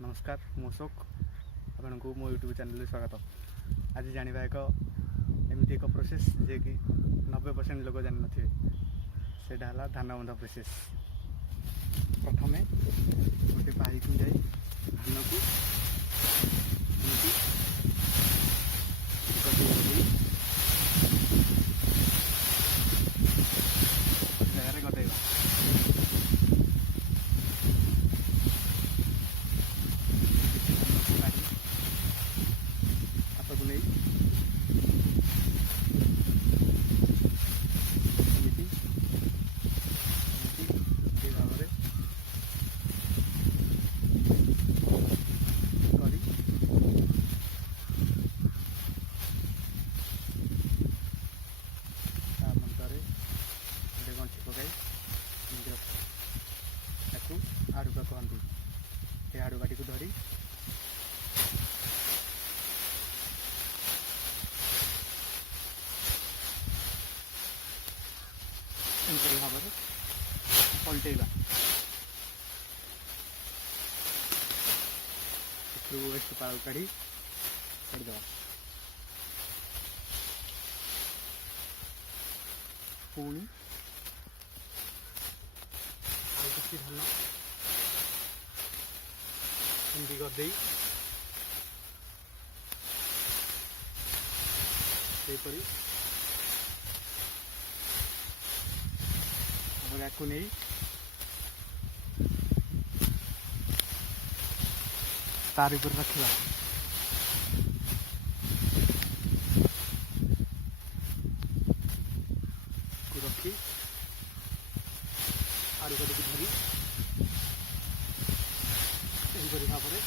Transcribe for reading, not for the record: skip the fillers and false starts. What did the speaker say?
नमस्कार मु अशोक आपण को मो यूट्यूब चैनल स्वागत। आज जानिबा एमती एक प्रोसेस जे कि 90% लोक जान नथिबे सेटा हला धान बंधा प्रोसेस। प्रथमे गोटे पारी को जाई धान को एमती जगह गदेवा हाथ को नहीं भाव में मंत्रे गंठी पकाई आड़ुका कहती से आड़ुकाटी को धरी भाव में पलटेगा वेस्ट पाल काढ़ी छाड़देवा पुणी आउ कि धान एमती करदे को नहीं तार ऊपर रखला को रखी आड़ू काटी धरी भाव में